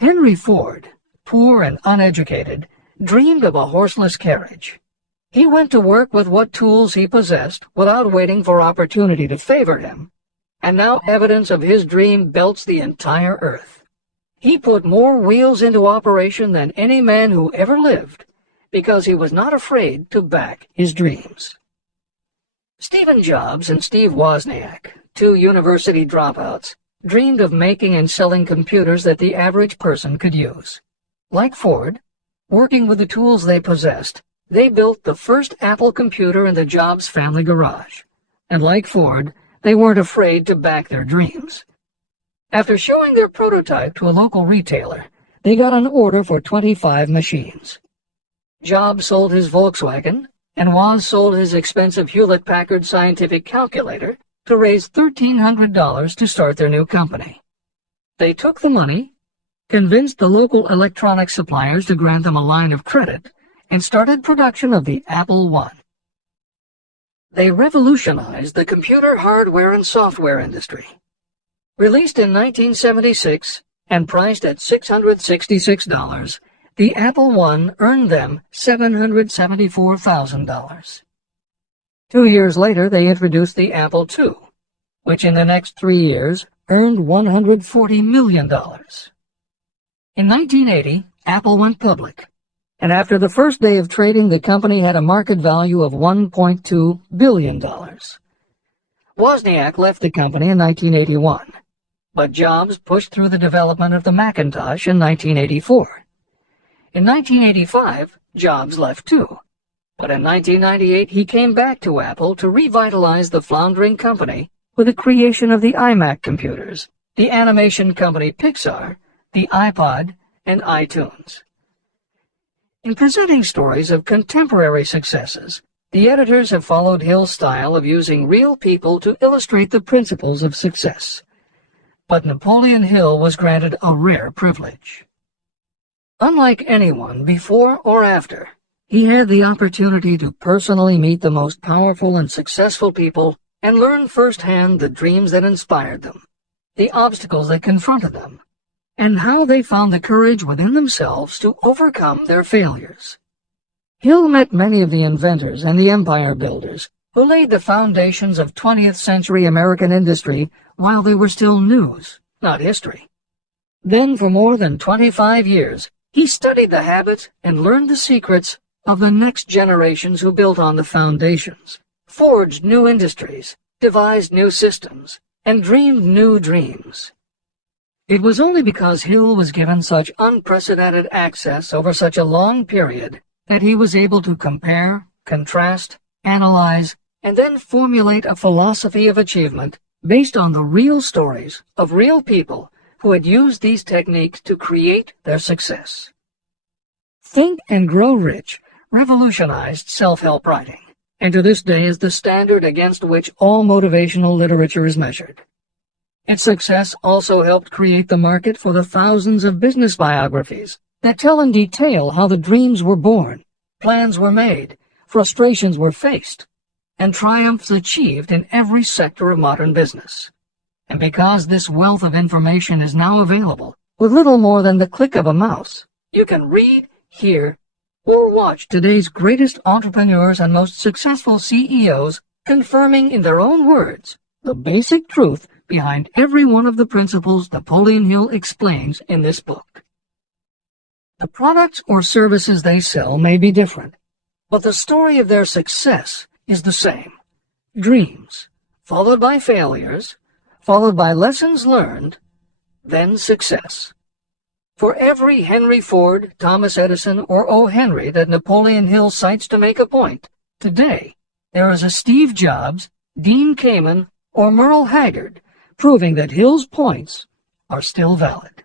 Henry Ford, poor and uneducated, dreamed of a horseless carriage. He went to work with what tools he possessed without waiting for opportunity to favor him, and now evidence of his dream belts the entire earth. He put more wheels into operation than any man who ever lived, because he was not afraid to back his dreams. Stephen Jobs and Steve Wozniak, two university dropouts, dreamed of making and selling computers that the average person could use. Like Ford, working with the tools they possessed, they built the first Apple computer in the Jobs family garage. And like Ford, they weren't afraid to back their dreams. After showing their prototype to a local retailer, they got an order for 25 machines. Jobs sold his Volkswagen, and Woz sold his expensive Hewlett-Packard scientific calculator to raise $1,300 to start their new company. They took the money, convinced the local electronics suppliers to grant them a line of credit, and started production of the Apple I. They revolutionized the computer hardware and software industry. Released in 1976 and priced at $666, the Apple I earned them $774,000. 2 years later, they introduced the Apple II, which in the next 3 years earned $140 million. In 1980, Apple went public, and after the first day of trading, the company had a market value of $1.2 billion. Wozniak left the company in 1981, but Jobs pushed through the development of the Macintosh in 1984. In 1985, Jobs left too, but in 1998 he came back to Apple to revitalize the floundering company with the creation of the iMac computers, the animation company Pixar, the iPod, and iTunes. In presenting stories of contemporary successes, the editors have followed Hill's style of using real people to illustrate the principles of success. But Napoleon Hill was granted a rare privilege. Unlike anyone before or after, he had the opportunity to personally meet the most powerful and successful people and learn firsthand the dreams that inspired them, the obstacles that confronted them, and how they found the courage within themselves to overcome their failures. Hill met many of the inventors and the empire builders who laid the foundations of 20th century American industry while they were still news, not history. Then, for more than 25 years, he studied the habits and learned the secrets of the next generations who built on the foundations, forged new industries, devised new systems, and dreamed new dreams. It was only because Hill was given such unprecedented access over such a long period that he was able to compare, contrast, analyze, and then formulate a philosophy of achievement based on the real stories of real people who had used these techniques to create their success. Think and Grow Rich revolutionized self-help writing, and to this day is the standard against which all motivational literature is measured. Its success also helped create the market for the thousands of business biographies that tell in detail how the dreams were born, plans were made, frustrations were faced, and triumphs achieved in every sector of modern business. And because this wealth of information is now available, with little more than the click of a mouse, you can read, hear, or watch today's greatest entrepreneurs and most successful CEOs confirming in their own words the basic truth behind every one of the principles Napoleon Hill explains in this book. The products or services they sell may be different, but the story of their success is the same. Dreams, followed by failures, followed by lessons learned, then success. For every Henry Ford, Thomas Edison, or O. Henry that Napoleon Hill cites to make a point, today there is a Steve Jobs, Dean Kamen, or Merle Haggard, proving that Hill's points are still valid.